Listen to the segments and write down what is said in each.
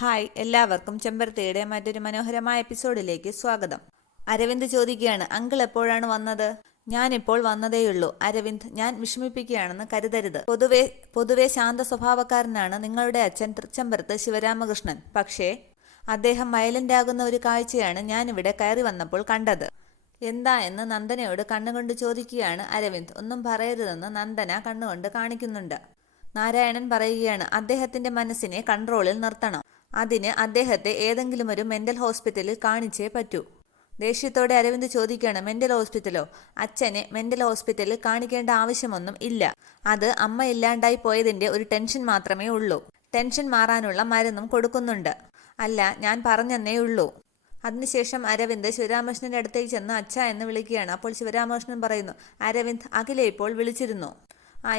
Hi, എല്ലാവർക്കും ചെമ്പരത്തിയുടെ മറ്റൊരു മനോഹരമായ എപ്പിസോഡിലേക്ക് സ്വാഗതം. അരവിന്ദ് ചോദിക്കുകയാണ്, അങ്കിൾ എപ്പോഴാണ് വന്നത്? ഞാനിപ്പോൾ വന്നതേയുള്ളൂ അരവിന്ദ്, ഞാൻ വിഷമിപ്പിക്കുകയാണെന്ന് കരുതരുത്. പൊതുവെ ശാന്ത സ്വഭാവക്കാരനാണ് നിങ്ങളുടെ അച്ഛൻ തൃച്ചംബരത്ത് ശിവരാമകൃഷ്ണൻ. പക്ഷേ അദ്ദേഹം വയലന്റ് ആകുന്ന ഒരു കാഴ്ചയാണ് ഞാനിവിടെ കയറി വന്നപ്പോൾ കണ്ടത്. എന്താ എന്ന് നന്ദനയോട് കണ്ണുകൊണ്ട് ചോദിക്കുകയാണ് അരവിന്ദ്. ഒന്നും പറയരുതെന്ന് നന്ദന കണ്ണുകൊണ്ട് കാണിക്കുന്നുണ്ട്. നാരായണൻ പറയുകയാണ്, അദ്ദേഹത്തിന്റെ മനസ്സിനെ കൺട്രോളിൽ നിർത്തണം. അതിന് അദ്ദേഹത്തെ ഏതെങ്കിലും ഒരു മെന്റൽ ഹോസ്പിറ്റലിൽ കാണിച്ചേ പറ്റൂ. ദേഷ്യത്തോടെ അരവിന്ദ് ചോദിക്കുകയാണ്, മെന്റൽ ഹോസ്പിറ്റലോ? അച്ഛനെ മെന്റൽ ഹോസ്പിറ്റലിൽ കാണിക്കേണ്ട ആവശ്യമൊന്നും ഇല്ല. അത് അമ്മ ഇല്ലാണ്ടായി പോയതിന്റെ ഒരു ടെൻഷൻ മാത്രമേ ഉള്ളൂ. ടെൻഷൻ മാറാനുള്ള മരുന്നും കൊടുക്കുന്നുണ്ട്. അല്ല, ഞാൻ പറഞ്ഞെന്നേ ഉള്ളൂ. അതിനുശേഷം അരവിന്ദ് ശിവരാമകൃഷ്ണന്റെ അടുത്തേക്ക് ചെന്ന് അച്ഛ എന്ന് വിളിക്കുകയാണ്. അപ്പോൾ ശിവരാമകൃഷ്ണൻ പറയുന്നു, അരവിന്ദ്, അഖില ഇപ്പോൾ വിളിച്ചിരുന്നു.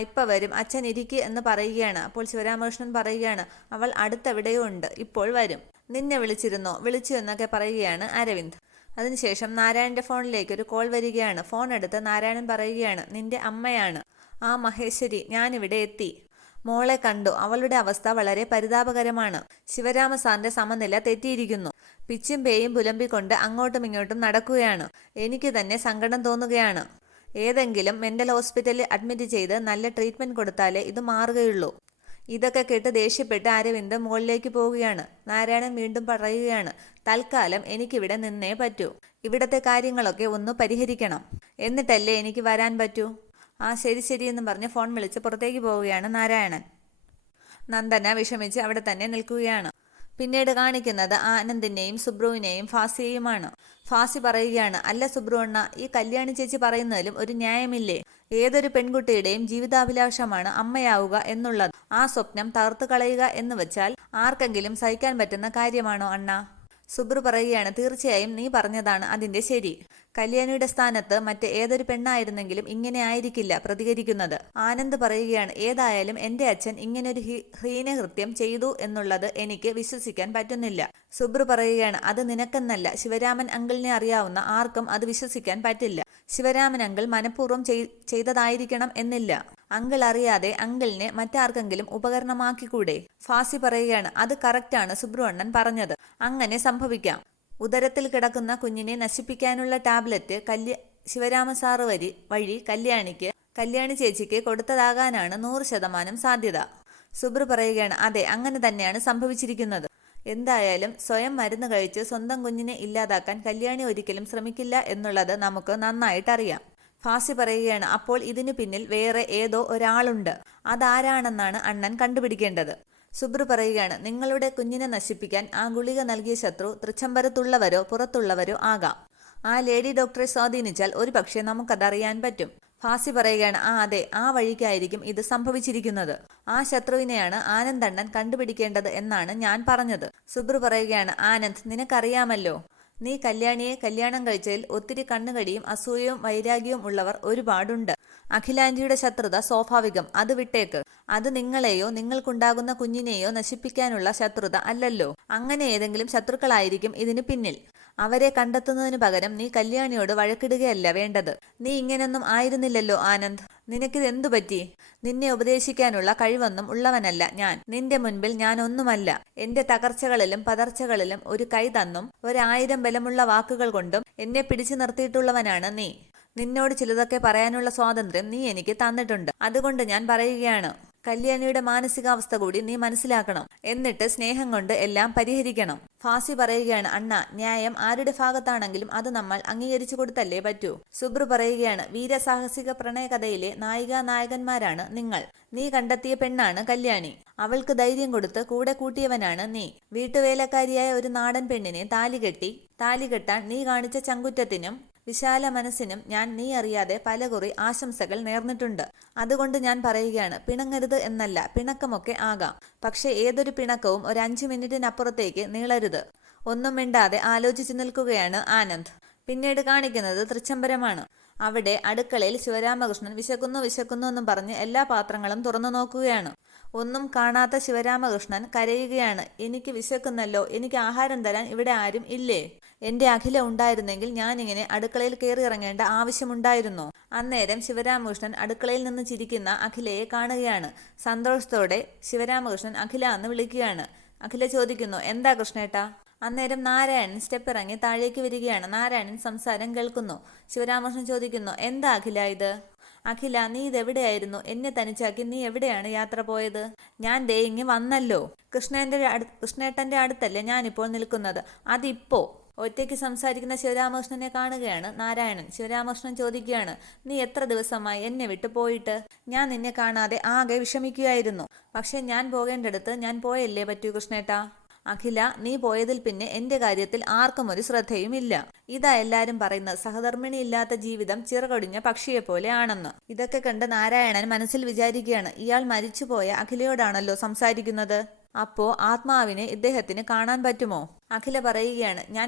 ഇപ്പം വരും, അച്ഛൻ ഇരിക്ക് എന്ന് പറയുകയാണ്. അപ്പോൾ ശിവരാമകൃഷ്ണൻ പറയുകയാണ്, അവൾ അടുത്തെവിടെയോ ഉണ്ട്, ഇപ്പോൾ വരും. നിന്നെ വിളിച്ചിരുന്നോ? വിളിച്ചു എന്നൊക്കെ പറയുകയാണ് അരവിന്ദ്. അതിനുശേഷം നാരായണന്റെ ഫോണിലേക്ക് ഒരു കോൾ വരികയാണ്. ഫോൺ എടുത്ത് നാരായണൻ പറയുകയാണ്, നിന്റെ അമ്മയാണ്. മഹേശ്വരി, ഞാനിവിടെ എത്തി. മോളെ കണ്ടു. അവളുടെ അവസ്ഥ വളരെ പരിതാപകരമാണ്. ശിവരാമ സാറിന്റെ സമനില തെറ്റിയിരിക്കുന്നു. പിച്ചും പേയും പുലമ്പിക്കൊണ്ട് അങ്ങോട്ടും ഇങ്ങോട്ടും നടക്കുകയാണ്. എനിക്ക് തന്നെ സങ്കടം തോന്നുകയാണ്. ഏതെങ്കിലും മെന്റൽ ഹോസ്പിറ്റലിൽ അഡ്മിറ്റ് ചെയ്ത് നല്ല ട്രീറ്റ്മെന്റ് കൊടുത്താലേ ഇത് മാറുകയുള്ളൂ. ഇതൊക്കെ കേട്ട് ദേഷ്യപ്പെട്ട് അരവിന്ദ് മുകളിലേക്ക് പോവുകയാണ്. നാരായണൻ വീണ്ടും പറയുകയാണ്, തൽക്കാലം എനിക്കിവിടെ നിന്നേ പറ്റൂ. ഇവിടത്തെ കാര്യങ്ങളൊക്കെ ഒന്ന് പരിഹരിക്കണം. എന്നിട്ടല്ലേ എനിക്ക് വരാൻ പറ്റൂ. ശരി ശരി എന്ന് പറഞ്ഞ് ഫോൺ വിളിച്ച് പുറത്തേക്ക് പോവുകയാണ് നാരായണൻ. നന്ദന വിഷമിച്ച് അവിടെ തന്നെ നിൽക്കുകയാണ്. പിന്നീട് കാണിക്കുന്നത് ആനന്ദിനെയും സുബ്രുവിനെയും ഫാസിയെയുമാണ്. ഫാസി പറയുകയാണ്, അല്ല സുബ്രു, ഈ കല്യാണി ചേച്ചി പറയുന്നതിലും ഒരു ന്യായമില്ലേ? ഏതൊരു പെൺകുട്ടിയുടെയും ജീവിതാഭിലാഷമാണ് അമ്മയാവുക എന്നുള്ളത്. ആ സ്വപ്നം തകർത്തു കളയുക എന്ന് വെച്ചാൽ ആർക്കെങ്കിലും സഹിക്കാൻ പറ്റുന്ന കാര്യമാണോ അണ്ണ? സുബ്രു പറയുകയാണ്, തീർച്ചയായും നീ പറഞ്ഞതാണ് അതിന്റെ ശരി. കല്യാണിയുടെ സ്ഥാനത്ത് മറ്റ് ഏതൊരു പെണ്ണായിരുന്നെങ്കിലും ഇങ്ങനെ ആയിരിക്കില്ല പ്രതികരിക്കുന്നത്. ആനന്ദ് പറയുകയാണ്, ഏതായാലും എന്റെ അച്ഛൻ ഇങ്ങനൊരു ഹീനകൃത്യം ചെയ്തു എന്നുള്ളത് എനിക്ക് വിശ്വസിക്കാൻ പറ്റുന്നില്ല. സുബ്രു പറയുകയാണ്, അത് നിനക്കെന്നല്ല, ശിവരാമൻ അങ്കിളിനെ അറിയാവുന്ന ആർക്കും അത് വിശ്വസിക്കാൻ പറ്റില്ല. ശിവരാമൻ അങ്കിൾ മനഃപൂർവ്വം ചെയ്തതായിരിക്കണം എന്നില്ല. അങ്കിൾ അറിയാതെ അങ്കിളിനെ മറ്റാർക്കെങ്കിലും ഉപകരണമാക്കിക്കൂടെ? ഫാസി പറയുകയാണ്, അത് കറക്റ്റാണ് സുബ്രു അണ്ണൻ പറഞ്ഞത്. അങ്ങനെ സംഭവിക്കാം. ഉദരത്തിൽ കിടക്കുന്ന കുഞ്ഞിനെ നശിപ്പിക്കാനുള്ള ടാബ്ലറ്റ് ശിവരാമ സാറ് വഴി കല്യാണി ചേച്ചിക്ക് കൊടുത്തതാകാനാണ് 100% സാധ്യത. സുബ്രു പറയുകയാണ്, അതെ, അങ്ങനെ തന്നെയാണ് സംഭവിച്ചിരിക്കുന്നത്. എന്തായാലും സ്വയം മരുന്ന് കഴിച്ച് സ്വന്തം കുഞ്ഞിനെ ഇല്ലാതാക്കാൻ കല്യാണി ഒരിക്കലും ശ്രമിക്കില്ല എന്നുള്ളത് നമുക്ക് നന്നായിട്ടറിയാം. ഫാസി പറയുകയാണ്, അപ്പോൾ ഇതിനു പിന്നിൽ വേറെ ഏതോ ഒരാളുണ്ട്. അതാരാണെന്നാണ് അണ്ണൻ കണ്ടുപിടിക്കേണ്ടത്. സുബ്രു പറയുകയാണ്, നിങ്ങളുടെ കുഞ്ഞിനെ നശിപ്പിക്കാൻ ആ ഗുളിക നൽകിയ ശത്രു തൃച്ചംബരത്തുള്ളവരോ പുറത്തുള്ളവരോ ആകാം. ആ ലേഡി ഡോക്ടറെ സ്വാധീനിച്ചാൽ ഒരുപക്ഷെ നമുക്കതറിയാൻ പറ്റും. ഫാസി പറയുകയാണ്, അതെ, ആ വഴിക്കായിരിക്കും ഇത് സംഭവിച്ചിരിക്കുന്നത്. ആ ശത്രുവിനെയാണ് ആനന്ദണ്ണൻ കണ്ടുപിടിക്കേണ്ടത് എന്നാണ് ഞാൻ പറഞ്ഞത്. സുബ്രു പറയുകയാണ്, ആനന്ദ്, നിനക്കറിയാമല്ലോ, നീ കല്യാണിയെ കല്യാണം കഴിച്ചതിൽ ഒത്തിരി കണ്ണുകടിയും അസൂയവും വൈരാഗ്യവും ഉള്ളവർ ഒരുപാടുണ്ട്. അഖിലാന്റിയുടെ ശത്രുത സ്വാഭാവികം, അത് വിട്ടേക്ക്. അത് നിങ്ങളെയോ നിങ്ങൾക്കുണ്ടാകുന്ന കുഞ്ഞിനെയോ നശിപ്പിക്കാനുള്ള ശത്രുത അല്ലല്ലോ. അങ്ങനെ ഏതെങ്കിലും ശത്രുക്കളായിരിക്കും ഇതിന് പിന്നിൽ. അവരെ കണ്ടെത്തുന്നതിന് പകരം നീ കല്യാണിയോട് വഴക്കിടുകയല്ല വേണ്ടത്. നീ ഇങ്ങനൊന്നും ആയിരുന്നില്ലല്ലോ ആനന്ദ്. നിനക്കിത് എന്തു പറ്റി? നിന്നെ ഉപദേശിക്കാനുള്ള കഴിവൊന്നും ഉള്ളവനല്ല ഞാൻ. നിന്റെ മുൻപിൽ ഞാൻ ഒന്നുമല്ല. എന്റെ തകർച്ചകളിലും പതർച്ചകളിലും ഒരു കൈ തന്നും 1000 ബലമുള്ള വാക്കുകൾ കൊണ്ടും എന്നെ പിടിച്ചു നിർത്തിയിട്ടുള്ളവനാണ് നീ. നിന്നോട് ചിലതൊക്കെ പറയാനുള്ള സ്വാതന്ത്ര്യം നീ എനിക്ക് തന്നിട്ടുണ്ട്. അതുകൊണ്ട് ഞാൻ പറയുകയാണ്, കല്യാണിയുടെ മാനസികാവസ്ഥ കൂടി നീ മനസ്സിലാക്കണം. എന്നിട്ട് സ്നേഹം കൊണ്ട് എല്ലാം പരിഹരിക്കണം. ഫാസി പറയുകയാണ്, അണ്ണ, ന്യായം ആരുടെ ഭാഗത്താണെങ്കിലും അത് നമ്മൾ അംഗീകരിച്ചു കൊടുത്തല്ലേ പറ്റൂ. സുബ്രു പറയുകയാണ്, വീരസാഹസിക പ്രണയകഥയിലെ നായികാനായകന്മാരാണ് നിങ്ങൾ. നീ കണ്ടെത്തിയ പെണ്ണാണ് കല്യാണി. അവൾക്ക് ധൈര്യം കൊടുത്ത് കൂടെ കൂട്ടിയവനാണ് നീ. വീട്ടുവേലക്കാരിയായ ഒരു നാടൻ പെണ്ണിനെ താലി കെട്ടാൻ നീ കാണിച്ച ചങ്കുറ്റത്തിനും വിശാല മനസ്സിനും ഞാൻ നീ അറിയാതെ പലകുറി ആശംസകൾ നേർന്നിട്ടുണ്ട്. അതുകൊണ്ട് ഞാൻ പറയുകയാണ്, പിണങ്ങരുത് എന്നല്ല, പിണക്കമൊക്കെ ആകാം. പക്ഷെ ഏതൊരു പിണക്കവും ഒരു 5 മിനിറ്റിനപ്പുറത്തേക്ക് നീളരുത്. ഒന്നും മിണ്ടാതെ ആലോചിച്ചു നിൽക്കുകയാണ് ആനന്ദ്. പിന്നീട് കാണിക്കുന്നത് തൃച്ചംബരമാണ്. അവിടെ അടുക്കളയിൽ ശിവരാമകൃഷ്ണൻ വിശക്കുന്നു എന്നും പറഞ്ഞ് എല്ലാ പാത്രങ്ങളും തുറന്നു നോക്കുകയാണ്. ഒന്നും കാണാത്ത ശിവരാമകൃഷ്ണൻ കരയുകയാണ്. എനിക്ക് വിശക്കുന്നല്ലോ, എനിക്ക് ആഹാരം തരാൻ ഇവിടെ ആരും ഇല്ലേ? എന്റെ അഖില ഉണ്ടായിരുന്നെങ്കിൽ ഞാനിങ്ങനെ അടുക്കളയിൽ കയറി ഇറങ്ങേണ്ട ആവശ്യമുണ്ടായിരുന്നോ? അന്നേരം ശിവരാമകൃഷ്ണൻ അടുക്കളയിൽ നിന്ന് ചിരിക്കുന്ന അഖിലയെ കാണുകയാണ്. സന്തോഷത്തോടെ ശിവരാമകൃഷ്ണൻ അഖില എന്ന് വിളിക്കുകയാണ്. അഖില ചോദിക്കുന്നു, എന്താ കൃഷ്ണേട്ടാ? അന്നേരം നാരായണൻ സ്റ്റെപ്പ് ഇറങ്ങി താഴേക്ക് വരികയാണ്. നാരായണൻ സംസാരം കേൾക്കുന്നു. ശിവരാമകൃഷ്ണൻ ചോദിക്കുന്നു, എന്താ അഖില ഇത്? അഖില, നീ ഇതെവിടെയായിരുന്നു? എന്നെ തനിച്ചാക്കി നീ എവിടെയാണ് യാത്ര പോയത്? ഞാൻ ദേ ഇങ്ങ് വന്നല്ലോ. കൃഷ്ണേട്ടന്റെ അടുത്തല്ലേ ഞാനിപ്പോൾ നിൽക്കുന്നത്. അതിപ്പോ. ഒറ്റയ്ക്ക് സംസാരിക്കുന്ന ശിവരാമകൃഷ്ണനെ കാണുകയാണ് നാരായണൻ. ശിവരാമകൃഷ്ണൻ ചോദിക്കുകയാണ്, നീ എത്ര ദിവസമായി എന്നെ വിട്ടു പോയിട്ട്? ഞാൻ നിന്നെ കാണാതെ ആകെ വിഷമിക്കുകയായിരുന്നു. പക്ഷെ ഞാൻ പോകേണ്ടടുത്ത് ഞാൻ പോയല്ലേ പറ്റൂ കൃഷ്ണേട്ടാ. അഖില, നീ പോയതിൽ പിന്നെ എന്റെ കാര്യത്തിൽ ആർക്കും ഒരു ശ്രദ്ധയും ഇല്ല. ഇതാ എല്ലാരും പറയുന്നത്, സഹധർമ്മിണി ഇല്ലാത്ത ജീവിതം ചിറകൊടിഞ്ഞ പക്ഷിയെ പോലെ ആണെന്ന്. ഇതൊക്കെ കണ്ട് നാരായണൻ മനസ്സിൽ വിചാരിക്കുകയാണ്, ഇയാൾ മരിച്ചുപോയ അഖിലയോടാണല്ലോ സംസാരിക്കുന്നത്. അപ്പോ ആത്മാവിനെ ഇദ്ദേഹത്തിന് കാണാൻ പറ്റുമോ? അഖില പറയുകയാണ്, ഞാൻ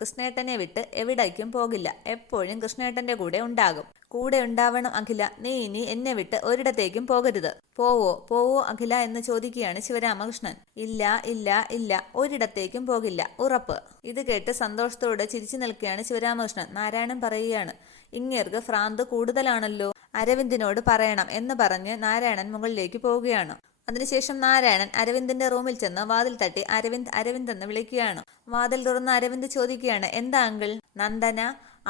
കൃഷ്ണേട്ടനെ വിട്ട് എവിടേക്കും പോകില്ല. എപ്പോഴും കൃഷ്ണേട്ടന്റെ കൂടെ ഉണ്ടാകും. കൂടെ ഉണ്ടാവണം അഖില. നീ ഇനി എന്നെ വിട്ട് ഒരിടത്തേക്കും പോകരുത്. പോവോ അഖില എന്ന് ചോദിക്കുകയാണ് ശിവരാമകൃഷ്ണൻ. ഇല്ല ഇല്ല ഇല്ല, ഒരിടത്തേക്കും പോകില്ല, ഉറപ്പ്. ഇത് കേട്ട് സന്തോഷത്തോടെ ചിരിച്ചു നിൽക്കുകയാണ് ശിവരാമകൃഷ്ണൻ. നാരായണൻ പറയുകയാണ്, ഇങ്ങേർക്ക് ഭ്രാന്ത് കൂടുതലാണല്ലോ. അരവിന്ദിനോട് പറയണം എന്ന് പറഞ്ഞ് നാരായണൻ മുകളിലേക്ക് പോവുകയാണ്. അതിനുശേഷം നാരായണൻ അരവിന്ദിന്റെ റൂമിൽ ചെന്ന് വാതിൽ തട്ടി അരവിന്ദ് അരവിന്ദ് എന്ന് വിളിക്കുകയാണ്. വാതിൽ തുറന്ന് അരവിന്ദ് ചോദിക്കുകയാണ്, എന്താ അങ്കിൾ? നന്ദന,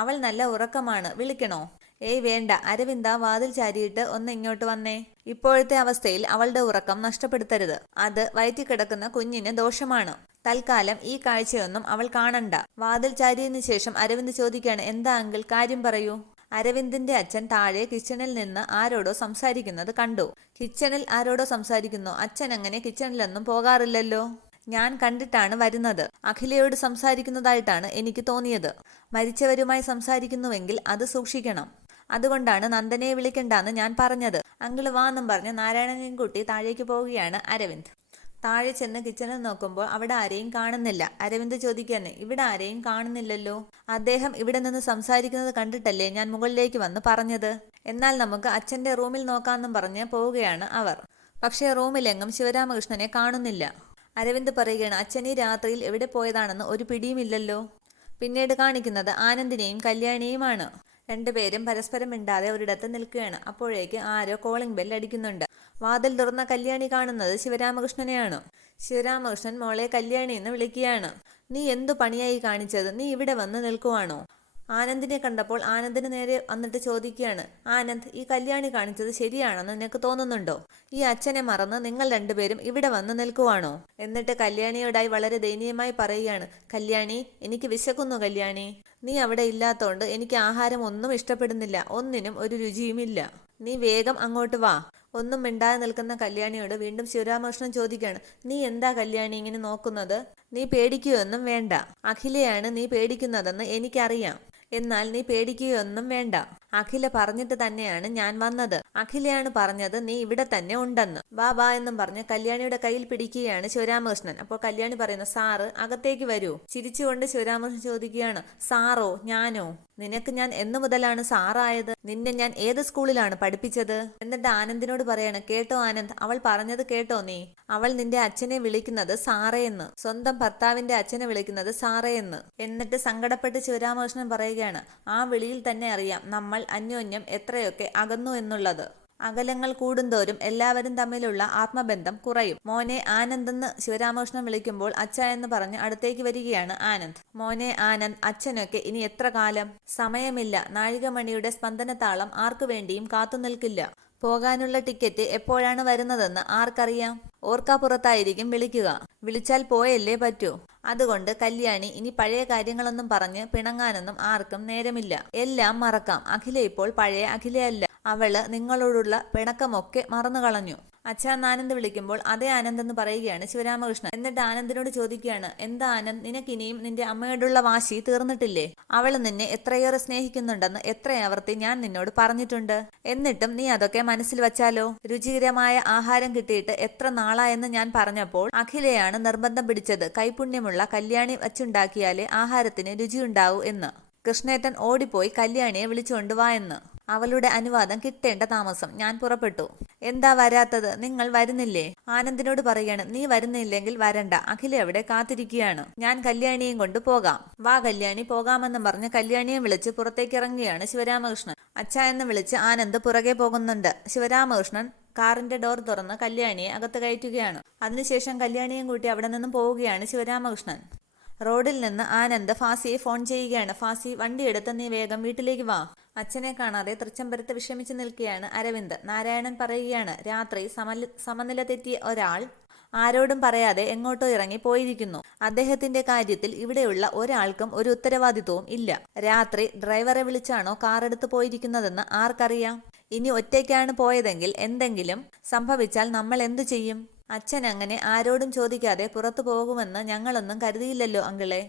അവൾ നല്ല ഉറക്കമാണ്, വിളിക്കണോ? ഏയ് വേണ്ട. അരവിന്ദ വാതിൽ ചാരിയിട്ട് ഒന്ന് ഇങ്ങോട്ട് വന്നേ. ഇപ്പോഴത്തെ അവസ്ഥയിൽ അവളുടെ ഉറക്കം നഷ്ടപ്പെടുത്തരുത്. അത് വയറ്റി കിടക്കുന്ന കുഞ്ഞിന് ദോഷമാണ്. തൽക്കാലം ഈ കാഴ്ചയൊന്നും അവൾ കാണണ്ട. വാതിൽ ചാരിയതിനു ശേഷം അരവിന്ദ് ചോദിക്കുകയാണ്, എന്താ അങ്കിൾ, കാര്യം പറയൂ. അരവിന്ദിന്റെ അച്ഛൻ താഴെ കിച്ചണിൽ നിന്ന് ആരോടോ സംസാരിക്കുന്നത് കണ്ടു. കിച്ചണിൽ ആരോടോ സംസാരിക്കുന്നു? അച്ഛൻ അങ്ങനെ കിച്ചണിലൊന്നും പോകാറില്ലല്ലോ. ഞാൻ കണ്ടിട്ടാണ് വരുന്നത്. അഖിലയോട് സംസാരിക്കുന്നതായിട്ടാണ് എനിക്ക് തോന്നിയത്. മരിച്ചവരുമായി സംസാരിക്കുന്നുവെങ്കിൽ അത് സൂക്ഷിക്കണം. അതുകൊണ്ടാണ് നന്ദനയെ വിളിക്കണ്ടെന്ന് ഞാൻ പറഞ്ഞത്. അങ്കിള് വാന്നും പറഞ്ഞ് നാരായണനെയും കൂട്ടി താഴേക്ക് പോവുകയാണ് അരവിന്ദ്. താഴെ ചെന്ന് കിച്ചണിൽ നോക്കുമ്പോൾ അവിടെ ആരെയും കാണുന്നില്ല. അരവിന്ദ് ചോദിക്കാന്, ഇവിടെ ആരെയും കാണുന്നില്ലല്ലോ. അദ്ദേഹം ഇവിടെ നിന്ന് സംസാരിക്കുന്നത് കണ്ടിട്ടല്ലേ ഞാൻ മുകളിലേക്ക് വന്ന് പറഞ്ഞത്. എന്നാൽ നമുക്ക് അച്ഛന്റെ റൂമിൽ നോക്കാമെന്നും പറഞ്ഞ് പോവുകയാണ് അവർ. പക്ഷേ റൂമിലെങ്ങും ശിവരാമകൃഷ്ണനെ കാണുന്നില്ല. അരവിന്ദ് പറയുകയാണ്, അച്ഛൻ ഈ രാത്രിയിൽ എവിടെ പോയതാണെന്ന് ഒരു പിടിയുമില്ലല്ലോ. പിന്നീട് കാണിക്കുന്നത് ആനന്ദിനെയും കല്യാണിയുമാണ്. രണ്ടുപേരും പരസ്പരം മിണ്ടാതെ ഒരിടത്ത് നിൽക്കുകയാണ്. അപ്പോഴേക്ക് ആരോ കോളിംഗ് ബെൽ അടിക്കുന്നുണ്ട്. വാതിൽ തുറന്ന കല്യാണി കാണുന്നത് ശിവരാമകൃഷ്ണനെയാണ്. ശിവരാമകൃഷ്ണൻ മോളെ കല്യാണി എന്ന് വിളിക്കുകയാണ്. നീ എന്തു പണിയായി കാണിച്ചത്? നീ ഇവിടെ വന്ന് നിൽക്കുവാണോ? ആനന്ദിനെ കണ്ടപ്പോൾ ആനന്ദിന് നേരെ വന്നിട്ട് ചോദിക്കുകയാണ്, ആനന്ദ്, ഈ കല്യാണി കാണിച്ചത് ശരിയാണെന്ന് നിനക്ക് തോന്നുന്നുണ്ടോ? ഈ അച്ഛനെ മറന്ന് നിങ്ങൾ രണ്ടുപേരും ഇവിടെ വന്ന് നിൽക്കുവാണോ? എന്നിട്ട് കല്യാണിയോടായി വളരെ ദയനീയമായി പറയുകയാണ്, കല്യാണി, എനിക്ക് വിശക്കുന്നു കല്യാണി. നീ അവിടെ ഇല്ലാത്തോണ്ട് എനിക്ക് ആഹാരം ഒന്നും ഇഷ്ടപ്പെടുന്നില്ല. ഒന്നിനും ഒരു രുചിയുമില്ല. നീ വേഗം അങ്ങോട്ട് വാ. ഒന്നും മിണ്ടാതെ നിൽക്കുന്ന കല്യാണിയോട് വീണ്ടും ശിവരാമകൃഷ്ണൻ ചോദിക്കുകയാണ്, നീ എന്താ കല്യാണി ഇങ്ങനെ നോക്കുന്നത്? നീ പേടിക്കുകയൊന്നും വേണ്ട. അഖിലയാണ് നീ പേടിക്കുന്നതെന്ന് എനിക്കറിയാം. എന്നാൽ നീ പേടിക്കുകയൊന്നും വേണ്ട. അഖില പറഞ്ഞിട്ട് തന്നെയാണ് ഞാൻ വന്നത്. അഖിലയാണ് പറഞ്ഞത് നീ ഇവിടെ തന്നെ ഉണ്ടെന്ന്. ബാബാ എന്നും പറഞ്ഞ് കല്യാണിയുടെ കയ്യിൽ പിടിക്കുകയാണ് ശിവരാമകൃഷ്ണൻ. അപ്പോൾ കല്യാണി പറയുന്നു, സാറ് അകത്തേക്ക് വരൂ. ചിരിച്ചുകൊണ്ട് ശിവരാമകൃഷ്ണൻ ചോദിക്കുകയാണ്, സാറോ? ഞാനോ? നിനക്ക് ഞാൻ എന്നു മുതലാണ് സാറായത്? നിന്നെ ഞാൻ ഏത് സ്കൂളിലാണ് പഠിപ്പിച്ചത്? എന്നിട്ട് ആനന്ദിനോട് പറയാണ്, കേട്ടോ ആനന്ദ്, അവൾ പറഞ്ഞത് കേട്ടോ നീ? അവൾ നിന്റെ അച്ഛനെ വിളിക്കുന്നത് സാറേന്ന്. സ്വന്തം ഭർത്താവിന്റെ അച്ഛനെ വിളിക്കുന്നത് സാറേന്ന്. എന്നിട്ട് സങ്കടപ്പെട്ട് ശിവരാമകൃഷ്ണൻ പറയുകയാണ്, ആ വിളിയിൽ തന്നെ അറിയാം നമ്മൾ അന്യോന്യം എത്രയൊക്കെ അകന്നു എന്നുള്ളത്. അകലങ്ങൾ കൂടുന്തോറും എല്ലാവരും തമ്മിലുള്ള ആത്മബന്ധം കുറയും. മോനെ ആനന്ദെന്ന് ശിവരാമകൃഷ്ണൻ വിളിക്കുമ്പോൾ അച്ഛ എന്ന് പറഞ്ഞ് അടുത്തേക്ക് വരികയാണ് ആനന്ദ്. മോനെ ആനന്ദ്, അച്ഛനൊക്കെ ഇനി എത്ര കാലം? സമയമില്ല. നാഴികമണിയുടെ സ്പന്ദനതാളം ആർക്കു വേണ്ടിയും കാത്തുനിൽക്കില്ല. പോകാനുള്ള ടിക്കറ്റ് എപ്പോഴാണ് വരുന്നതെന്ന് ആർക്കറിയാം? ഓർക്കാപ്പുറത്തായിരിക്കും വിളിക്കുക. വിളിച്ചാൽ പോയല്ലേ പറ്റൂ. അതുകൊണ്ട് കല്യാണി, ഇനി പഴയ കാര്യങ്ങളൊന്നും പറഞ്ഞ് പിണങ്ങാനൊന്നും ആർക്കും നേരമില്ല. എല്ലാം മറക്കാം. അഖില ഇപ്പോൾ പഴയ അഖിലയല്ല. അവള് നിങ്ങളോടുള്ള പിണക്കമൊക്കെ മറന്നുകളഞ്ഞു. അച്ഛൻ ആനന്ദ് വിളിക്കുമ്പോൾ അതേ ആനന്ദ് എന്ന് പറയുകയാണ് ശിവരാമകൃഷ്ണൻ. എന്നിട്ട് ആനന്ദിനോട് ചോദിക്കുകയാണ്, എന്താ ആനന്ദ്, നിനക്കിനിയും നിന്റെ അമ്മയോടുള്ള വാശി തീർന്നിട്ടില്ലേ? അവള് നിന്നെ എത്രയേറെ സ്നേഹിക്കുന്നുണ്ടെന്ന് എത്രയാവർത്തി ഞാൻ നിന്നോട് പറഞ്ഞിട്ടുണ്ട്. എന്നിട്ടും നീ അതൊക്കെ മനസ്സിൽ വച്ചാലോ? രുചികരമായ ആഹാരം കിട്ടിയിട്ട് എത്ര നാളായെന്ന് ഞാൻ പറഞ്ഞപ്പോൾ അഖിലയാണ് നിർബന്ധം പിടിച്ചത്, കൈപുണ്യമുള്ള കല്യാണി വച്ചുണ്ടാക്കിയാലേ ആഹാരത്തിന് രുചിയുണ്ടാവൂ എന്ന്. കൃഷ്ണേട്ടൻ ഓടിപ്പോയി കല്യാണിയെ വിളിച്ചുകൊണ്ടുവാ എന്ന്. അവളുടെ അനുവാദം കിട്ടേണ്ട താമസം. ഞാൻ പുറപ്പെട്ടു. എന്താ വരാത്തത്? നിങ്ങൾ വരുന്നില്ലേ? ആനന്ദിനോട് പറയാണ്, നീ വരുന്നില്ലെങ്കിൽ വരണ്ട, അഖില അവിടെ കാത്തിരിക്കുകയാണ്. ഞാൻ കല്യാണിയും കൊണ്ട് പോകാം. വാ കല്യാണി, പോകാമെന്നും പറഞ്ഞ് കല്യാണിയെ വിളിച്ച് പുറത്തേക്ക് ഇറങ്ങുകയാണ് ശിവരാമകൃഷ്ണൻ. അച്ഛ എന്ന് വിളിച്ച് ആനന്ദ് പുറകെ പോകുന്നുണ്ട്. ശിവരാമകൃഷ്ണൻ കാറിന്റെ ഡോർ തുറന്ന് കല്യാണിയെ അകത്ത് കയറ്റുകയാണ്. അതിനുശേഷം കല്യാണിയും കൂട്ടി അവിടെ നിന്നും പോവുകയാണ് ശിവരാമകൃഷ്ണൻ. റോഡിൽ നിന്ന് ആനന്ദ് ഫാസിയെ ഫോൺ ചെയ്യുകയാണ്. ഫാസി, വണ്ടിയെടുത്ത് നീ വേഗം വീട്ടിലേക്ക് വാ. അച്ഛനെ കാണാതെ തൃച്ചംബരത്ത് വിഷമിച്ചു നിൽക്കുകയാണ് അരവിന്ദ്. നാരായണൻ പറയുകയാണ്, രാത്രി സമനില തെറ്റിയ ഒരാൾ ആരോടും പറയാതെ എങ്ങോട്ടോ ഇറങ്ങി പോയിരിക്കുന്നു. അദ്ദേഹത്തിന്റെ കാര്യത്തിൽ ഇവിടെയുള്ള ഒരാൾക്കും ഒരു ഉത്തരവാദിത്വവും ഇല്ല. രാത്രി ഡ്രൈവറെ വിളിച്ചാണോ കാർ എടുത്ത് പോയിരിക്കുന്നതെന്ന് ആർക്കറിയാം? ഇനി ഒറ്റയ്ക്കാണ് പോയതെങ്കിൽ എന്തെങ്കിലും സംഭവിച്ചാൽ നമ്മൾ എന്തു ചെയ്യും? അച്ഛൻ അങ്ങനെ ആരോടും ചോദിക്കാതെ പുറത്തു പോകുമെന്ന് ഞങ്ങളൊന്നും കരുതിയില്ലല്ലോ അങ്കിളെ.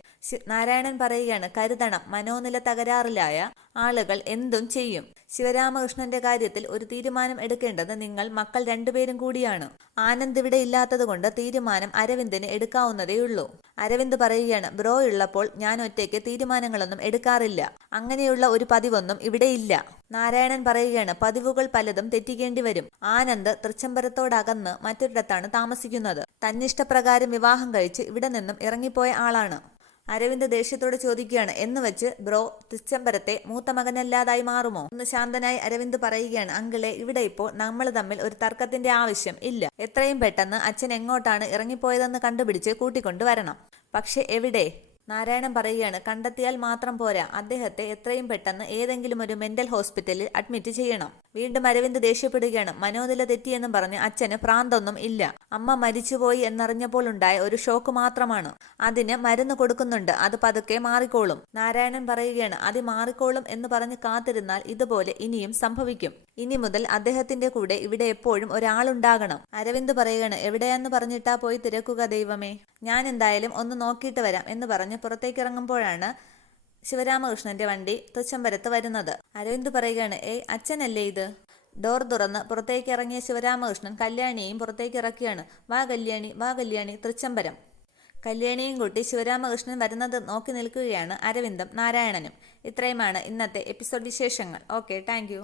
നാരായണൻ പറയുകയാണ്, കരുതണം. മനോനില തകരാറിലായ ആളുകൾ എന്തും ചെയ്യും. ശിവരാമകൃഷ്ണന്റെ കാര്യത്തിൽ ഒരു തീരുമാനം എടുക്കേണ്ടത് നിങ്ങൾ മക്കൾ രണ്ടുപേരും കൂടിയാണ്. ആനന്ദ് ഇവിടെ ഇല്ലാത്തത് കൊണ്ട് തീരുമാനം അരവിന്ദിന് എടുക്കാവുന്നതേയുള്ളൂ. അരവിന്ദ് പറയുകയാണ്, ബ്രോ ഉള്ളപ്പോൾ ഞാൻ ഒറ്റയ്ക്ക് തീരുമാനങ്ങളൊന്നും എടുക്കാറില്ല. അങ്ങനെയുള്ള ഒരു പതിവൊന്നും ഇവിടെ ഇല്ല. നാരായണൻ പറയുകയാണ്, പതിവുകൾ പലതും തെറ്റിക്കേണ്ടി വരും. ആനന്ദ് തൃച്ചംബരത്തോടകന്ന് മറ്റൊരിടത്താണ് താമസിക്കുന്നത്. തന്നിഷ്ടപ്രകാരം വിവാഹം കഴിച്ച് ഇവിടെ നിന്നും ഇറങ്ങിപ്പോയ ആളാണ്. അരവിന്ദ് ദേഷ്യത്തോട് ചോദിക്കുകയാണ്, എന്ന് വെച്ച് ബ്രോ തൃച്ചംബരത്തെ മൂത്ത മകനല്ലാതായി മാറുമോ? ഒന്ന് ശാന്തനായി അരവിന്ദ് പറയുകയാണ്, അങ്കിളെ, ഇവിടെ ഇപ്പോൾ നമ്മൾ തമ്മിൽ ഒരു തർക്കത്തിന്റെ ആവശ്യം ഇല്ല. എത്രയും പെട്ടെന്ന് അച്ഛൻ എങ്ങോട്ടാണ് ഇറങ്ങിപ്പോയതെന്ന് കണ്ടുപിടിച്ച് കൂട്ടിക്കൊണ്ടുവരണം. പക്ഷെ എവിടെ? നാരായണൻ പറയുകയാണ്, കണ്ടെത്തിയാൽ മാത്രം പോരാ, അദ്ദേഹത്തെ എത്രയും പെട്ടെന്ന് ഏതെങ്കിലും ഒരു മെന്റൽ ഹോസ്പിറ്റലിൽ അഡ്മിറ്റ് ചെയ്യണം. വീണ്ടും അരവിന്ദ് ദേഷ്യപ്പെടുകയാണ്. മനോനില തെറ്റിയെന്നും പറഞ്ഞ് അച്ഛന് പ്രാന്തൊന്നും ഇല്ല. അമ്മ മരിച്ചുപോയി എന്നറിഞ്ഞപ്പോൾ ഉണ്ടായ ഒരു ഷോക്ക് മാത്രമാണ്. അതിന് മരുന്ന് കൊടുക്കുന്നുണ്ട്, അത് പതുക്കെ മാറിക്കോളും. നാരായണൻ പറയുകയാണ്, അത് മാറിക്കോളും എന്ന് പറഞ്ഞ് കാത്തിരുന്നാൽ ഇതുപോലെ ഇനിയും സംഭവിക്കും. ഇനി മുതൽ അദ്ദേഹത്തിന്റെ കൂടെ ഇവിടെ എപ്പോഴും ഒരാളുണ്ടാകണം. അരവിന്ദ് പറയുകയാണ്, എവിടെയാന്ന് പറഞ്ഞിട്ടാ പോയി തിരക്കുക ദൈവമേ. ഞാൻ എന്തായാലും ഒന്ന് നോക്കിയിട്ട് വരാം എന്ന് പറഞ്ഞ് പുറത്തേക്ക് ഇറങ്ങുമ്പോഴാണ് ശിവരാമകൃഷ്ണന്റെ വണ്ടി തൃച്ചംബരത്ത് വരുന്നത്. അരവിന്ദ് പറയുകയാണ്, അച്ഛനല്ലേ ഇത്? ഡോർ തുറന്ന് പുറത്തേക്ക് ഇറങ്ങിയ ശിവരാമകൃഷ്ണൻ കല്യാണിയെയും പുറത്തേക്ക് ഇറക്കിയാണ്. വാ കല്യാണി, വാ കല്യാണി, തൃച്ചംബരം. കല്യാണിയും കൂട്ടി ശിവരാമകൃഷ്ണൻ വരുന്നത് നോക്കി നിൽക്കുകയാണ് അരവിന്ദും നാരായണനും. ഇത്രയുമാണ് ഇന്നത്തെ എപ്പിസോഡ് വിശേഷങ്ങൾ. Okay, thank you.